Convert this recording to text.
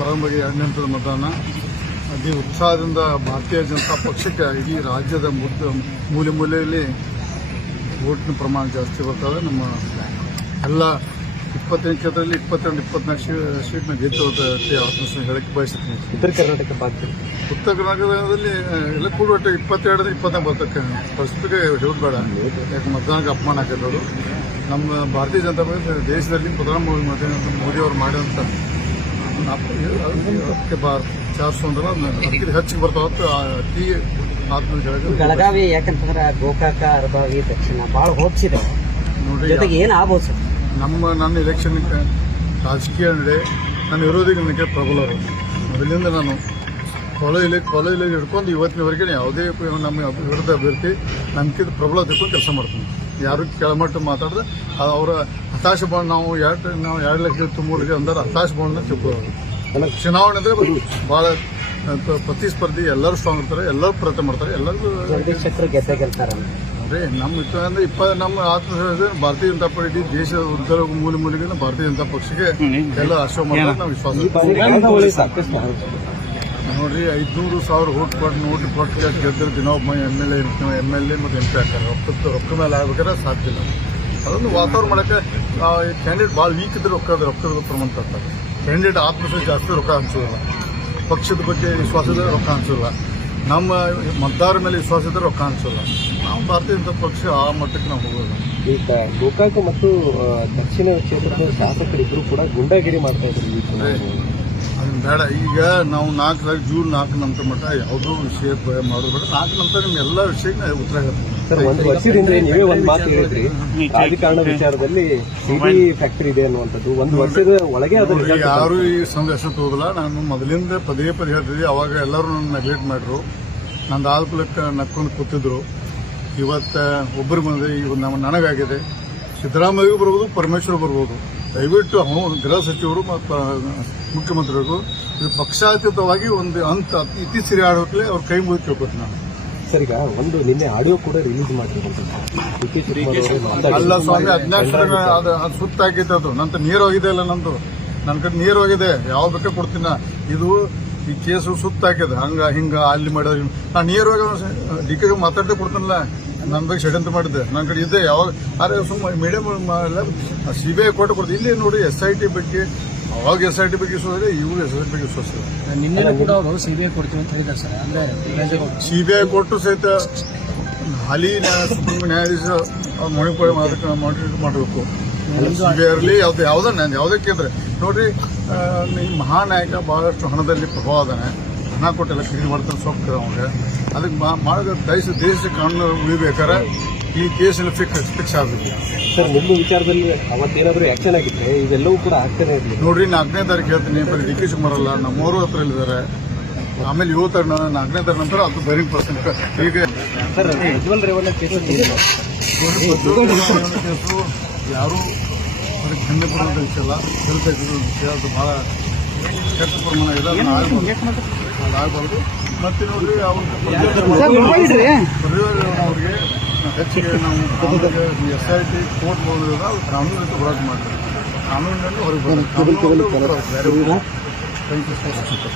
ಆರಂಭಗೆ ಎರಡನೇ ಹಂತದ ಮತದಾನ. ಅತಿ ಉತ್ಸಾಹದಿಂದ ಭಾರತೀಯ ಜನತಾ ಪಕ್ಷಕ್ಕೆ ಇಡೀ ರಾಜ್ಯದ ಮುದ್ದ ಮೂಲೆ ಮೂಲೆಯಲ್ಲಿ ಓಟಿನ ಪ್ರಮಾಣ ಜಾಸ್ತಿ ಬರ್ತದೆ ನಮ್ಮ ಎಲ್ಲ ಇಪ್ಪತ್ತೆಂಟು ಕ್ಷೇತ್ರದಲ್ಲಿ ಇಪ್ಪತ್ತೆರಡು ಇಪ್ಪತ್ನಾಲ್ಕು ಶೀಟ್ ಸೀಟ್ನ ಗೆದ್ದು ಆತ್ಮವಿಶ್ವಾಸ ಹೇಳಕ್ಕೆ ಬಯಸುತ್ತೀನಿ ಉತ್ತರ ಕರ್ನಾಟಕ ಉತ್ತರ ಕರ್ನಾಟಕದಲ್ಲಿ ಎಲ್ಲ ಕೂಡ ಒಟ್ಟು ಇಪ್ಪತ್ತೆರಡು ಇಪ್ಪತ್ನಾಲ್ಕು ಬರ್ತಕ್ಕೆ ಪರಿಸ್ಥಿತಿಗೆ ಬೇಡ ಯಾಕೆ ಮತದಾನಕ್ಕೆ ಅಪಮಾನ ಆಗಿರೋದು ನಮ್ಮ ಭಾರತೀಯ ಜನತಾ ಪಕ್ಷ ದೇಶದಲ್ಲಿ ಪ್ರಧಾನಮಂತ್ರಿ ಮೋದಿ ಮೋದಿ ಅವರು ಮಾಡಿದಂಥ ಅದಕ್ಕೆ ಹೆಚ್ಚಿಗೆ ನಾಲ್ಕು ಬೆಳಗಾವಿ ಯಾಕಂತಂದ್ರೆ ಗೋಕಾಕ ಅರಬಾವಿ ದಕ್ಷಿಣ ಭಾಳ ಹೋಪ್ಸಿದೆ ನೋಡ್ರಿ ಜೊತೆಗೆ ಏನ್ ಆಗ್ಬೋದು ಸರ್ ನಮ್ಮ ನನ್ನ ಎಲೆಕ್ಷನ್ ರಾಜಕೀಯ ನಡೆ ನನ್ನ ವಿರೋಧಿಗಳಿಗೆ ಪ್ರಬಲರು ಅದರಿಂದ ನಾನು ಕಾಲೇಜಲ್ಲಿ ಕಾಲೇಜಲ್ಲಿ ಹಿಡ್ಕೊಂಡು ಇವತ್ತಿನವರೆಗೆ ಯಾವುದೇ ನಮ್ಮ ವಿರುದ್ಧ ಅಭ್ಯರ್ಥಿ ನಮ್ಗಿಂತ ಪ್ರಬಲ ತಿಳ್ಕೊಂಡು ಕೆಲಸ ಮಾಡ್ತೀನಿ ಯಾರು ಕೆಳಮಟ್ಟ ಮಾತಾಡಿದ್ರೆ ಅವರ ಹತಾಶ ಬಾಂಡ್ ನಾವು ಎರಡು ನಾವು ಎರಡು ಲಕ್ಷ ತುಂಬೂರಿಗೆ ಅಂದ್ರೆ ಹತಾಶ ಬಾಂಡ್ನ ತಿಳ್ಕೊಳ್ಳೋರು ಚುನಾವಣೆ ಅಂದರೆ ಭಾಳ ಪ್ರತಿಸ್ಪರ್ಧಿ ಎಲ್ಲರೂ ಸ್ಟ್ರಾಂಗ್ ಇರ್ತಾರೆ ಎಲ್ಲರೂ ಪ್ರಯತ್ನ ಮಾಡ್ತಾರೆ ಎಲ್ಲರಿಗೂ ಅದೇ ನಮ್ಮ ಇಷ್ಟ ಅಂದ್ರೆ ಇಪ್ಪ ನಮ್ಮ ಆತ್ಮ ಭಾರತೀಯ ಜನತಾ ಪಾರ್ಟಿ ದೇಶದ ಉದ್ದರ ಮೂಲೆ ಮೂಲೆಗಿಂತ ಭಾರತೀಯ ಜನತಾ ಪಕ್ಷಕ್ಕೆ ಎಲ್ಲ ಆಶ್ರಮ ಮಾಡೋದು ನಾವು ವಿಶ್ವಾಸ ನೋಡ್ರಿ, ಐದ್ನೂರು ಸಾವಿರ ಓಟ್ ಕೊಟ್ಟು ನೋಟ್ ಕೊಟ್ಟು ಗೆದ್ದರೆ ದಿನೊಬ್ಬ M L A M L A ಮತ್ತು ಎಂ ಪಿ ಆಗ್ತಾರೆ. ರೊಕ್ಕದ ರೊಕ್ಕ ಮೇಲೆ ಆಗ್ಬೇಕಾದ್ರೆ ಸಾಧ್ಯ ಇಲ್ಲ. ಅದೊಂದು ವಾತಾವರಣ ಮಾಡೋಕ್ಕೆ ಕ್ಯಾಂಡಿಡೇಟ್ ಭಾಳ ವೀಕ್ ಇದ್ರೆ ರೊಕ್ಕದ ರೊಕ್ಕದ ಪ್ರಮಾಣ ತರ್ತಾರೆ. ಕ್ಯಾಂಡಿಡೇಟ್ ಆತ್ಮವಿಶ್ವಾಸ ಜಾಸ್ತಿ ರೊಕ್ಕ ಹಂಚೋದಿಲ್ಲ. ಪಕ್ಷದ ಬಗ್ಗೆ ವಿಶ್ವಾಸ ಇದ್ರೆ ರೊಕ್ಕ ಹಂಚೋಲ್ಲ ನಮ್ಮ ಮತದಾರ ಮೇಲೆ ವಿಶ್ವಾಸ ಇದ್ರೆ ರೊಕ್ಕ ಅನಿಸೋಲ್ಲ ನಾವು ಭಾರತೀಯ ಜನತಾ ಪಕ್ಷ ಆ ಮಟ್ಟಕ್ಕೆ ನಾವು ಹೋಗೋದು ಈಗ ಗೋಕಾಕ ಮತ್ತು ದಕ್ಷಿಣ ಕ್ಷೇತ್ರದ ಶಾಸಕರಿಬ್ಬರು ಕೂಡ ಗುಂಡಾಗಿರಿ ಮಾಡ್ತಾ ಇದ್ರು. ಅದನ್ನ ಬೇಡ. ಈಗ ನಾವು ನಾಲ್ಕು ತಾರೀಕು ಜೂನ್ ನಾಲ್ಕು ನಂತರ ಮಟ್ಟ ಯಾವುದೋ ವಿಷಯ ಮಾಡೋದು ಬೇಡ. ನಾಲ್ಕು ನಂತರ ನಿಮ್ಮ ಎಲ್ಲ ವಿಷಯಕ್ಕೆ ನಾವು ಉತ್ತರ ಹೇಳ್ತೀನಿ ಸರ್ ಒಂದು ವರ್ಷದಿಂದ ನೀವೇ ಒಂದು ಮಾತು ಹೇಳಿದ್ರಿ. ರಾಜಕಾರಣ ವಿಚಾರದಲ್ಲಿ ಸಿಡಿ ಫ್ಯಾಕ್ಟರಿ ಇದೆ ಅನ್ನುವಂಥದ್ದು. ಒಂದು ವರ್ಷದ ಒಳಗೆ ಅದು ಯಾರು ಈ ಸಂದೇಶ ತಗೋದಿಲ್ಲ. ನಾನು ಮೊದಲಿಂದ ಪದೇ ಪದೇ ಹೇಳ್ತಿದ್ದೆ. ಅವಾಗ ಎಲ್ಲರೂ ನನ್ನ ನೆಗ್ಲೆಕ್ಟ್ ಮಾಡಿದ್ರು ನಂದು ಆಲ್ಕುಲಕ್ಕೆ ನಕ್ಕೊಂಡು ಕೂತಿದ್ರು. ಇವತ್ತು ಒಬ್ಬರು ಬಂದ್ರೆ ಈಗ ನಮ್ಮ ನನಗಾಗಿದೆ. ಸಿದ್ದರಾಮಯ್ಯ ಬರ್ಬೋದು ಪರಮೇಶ್ವರ್ ಬರ್ಬೋದು. ದಯವಿಟ್ಟು ಅವ ಗೃಹ ಸಚಿವರು ಮತ್ತು ಮುಖ್ಯಮಂತ್ರಿಗಳು ಇದು ಪಕ್ಷಾತೀತವಾಗಿ ಒಂದು ಅಂತ ಇತ್ತೀಚೆಗೆ ಆಡೋಕ್ಲೆ ಅವ್ರ ಕೈ ಮುಗಿದು ಕೇಳ್ಕೊತೀನಿ ನಾನು. ಸರ್ ಈಗ ಒಂದು ನಿನ್ನೆ ಆಡಿಯೋ ಕೂಡ ರಿಲೀಸ್ ಮಾತಾಡಿದ್ರು. ಅಲ್ಲ ಸ್ವಾಮಿ ಹದಿನಾಲ್ಕು ಅದು ಅದು ಸುತ್ತ ಆಗಿತ್ತು ಅದು. ನಂತರ ನೀರು ಹೋಗಿದೆ ಅಲ್ಲ ನಂದು. ನನ್ನ ಕಡೆ ನೀರು ಹೋಗಿದೆ ಯಾವ ಬೇಕಾ ಕೊಡ್ತೀನ ಇದು ಈ ಕೇಸು ಸುತ್ತಾಕಿದೆ ಹಂಗ ಹಿಂಗ ಅಲ್ಲಿ ಮಾಡಿದ್ರೆ. ನಾನು ನೀರು ಹೋಗಿ ಡಿ ಕೆ ಮಾತಾಡ್ದೆ ಕೊಡ್ತೀನಲ್ಲ. ನನ್ನ ಬಗ್ಗೆ ಷಡ್ಯಂತ್ರ ಮಾಡಿದ್ದೆ. ನನ್ನ ಕಡೆ ಇದೆ ಯಾವಾಗ ಆದರೆ ಸುಮ್ಮನೆ ಮೀಡಿಯಂ ಸಿ ಬಿ ಐ ಕೊಟ್ಟು ಕೊಡ್ತೀನಿ ಇಲ್ಲಿ ನೋಡಿ ಎಸ್ ಐ ಟಿ ಬಗ್ಗೆ ಅವಾಗ ಎಸ್ ಐ ಟಿ ಬಗ್ಗೆ ಇದೆ ಇವರು ಎಸ್ ಐ ಟಿ ಬಗ್ಗೆ ವಿಶ್ವಾಸ ಇದೆ ನಿನ್ನೆ ಕೂಡ ಅವರು ಸಿಬಿಐ ಕೊಡ್ತೀವಿ ಅಂತ ಹೇಳಿದ್ದಾರೆ ಸರ್. ಅಂದ್ರೆ ಸಿ ಬಿ ಐ ಕೊಟ್ಟು ಸಹಿತ ಹಾಲಿ ಸುಪ್ರೀಂ ನ್ಯಾಯಾಧೀಶ ಮಣಿಪುರ ಮಾನಿಟರ್ ಮಾಡಬೇಕು ಸಿ ಬಿ ಐ ಇರಲಿ ಯಾವ್ದು ಯಾವುದೇ ನ್ಯಾಯ ಯಾವುದೇ ಕೇಂದ್ರ ನೋಡ್ರಿ ಮಹಾನಾಯಕ ಬಹಳಷ್ಟು ಹಣದಲ್ಲಿ ಪ್ರಭಾವ ಅದಾನೆ ಹಣ ಕೊಟ್ಟೆಲ್ಲ ಕ್ಲೀನ್ ಮಾಡ್ತಾರೆ ಸೊಕ್ಕ ಅವಾಗ ಅದಕ್ಕೆ ಮಾಡಿದ ದೇಶ ದೇಶ ಕಾನೂನು ಉಳಿಬೇಕಾರೆ ಈ ಕೇಸಲ್ಲಿ ಫಿಕ್ಸ್ ಫಿಕ್ಸ್ ಆಗಬೇಕು. ಸರ್ ನಿಮ್ಮ ವಿಚಾರದಲ್ಲಿ ಅವತ್ತೇನಾದರೂ ಆಕ್ಷನ್ ಆಗಿದ್ರೆ ಇದೆಲ್ಲವೂ ಕೂಡ ಆಗ್ತಾನೆ ಇರಲಿಲ್ಲ ನೋಡ್ರಿ ನಾಲ್ಕನೇ ತಾರೀಕು ಹೇಳ್ತೀನಿ ಬರೀ ಡಿ ಕೆ ಶಿವಕುಮಾರ್ ಅಲ್ಲ ನಮ್ಮವರು ಹತ್ರ ಇಲ್ಲಿದ್ದಾರೆ ಆಮೇಲೆ ತಾರೀಕು ನಾಲ್ಕನೇ ತಾರೀಕು ನಂತರ ಅದು ಬೈರಿಂಗ್ ಪರ್ಸೆಂಟ್ ಈಗ ಸರ್ ಪ್ರಜ್ವಲ್ ರೇವಣ್ಣ ಕೇಸು ಯಾರು? ಅದಕ್ಕೆ ಹೆಮ್ಮೆ ಪಡೋದು ವಿಷಯ ಅಲ್ಲ. ತಿಳ್ತಾ ವಿಷಯ ಅದು ಭಾಳ ಕೆಟ್ಟ ಪ್ರಮಾಣ ಇದೆ ಅದನ್ನ ಆಗ್ಬಾರ್ದು ಅದು ಮತ್ತೆ ನೋಡ್ರಿ ಅವ್ರಿಗೆ ಹೆಚ್ಚಿಗೆ ನಾವು ಎಸ್ ಐ ಟಿ ಕೋರ್ಟ್ ಬಂದಿರೋದು ಅದು ಕಾನೂನಿನಿಂದ ಹೋರಾಟ ಮಾಡ್ತಾರೆ ಕಾನೂನಿನಲ್ಲಿ ಹೊರಗೆ ಬರ್ತಾರೆ ಥ್ಯಾಂಕ್ ಯು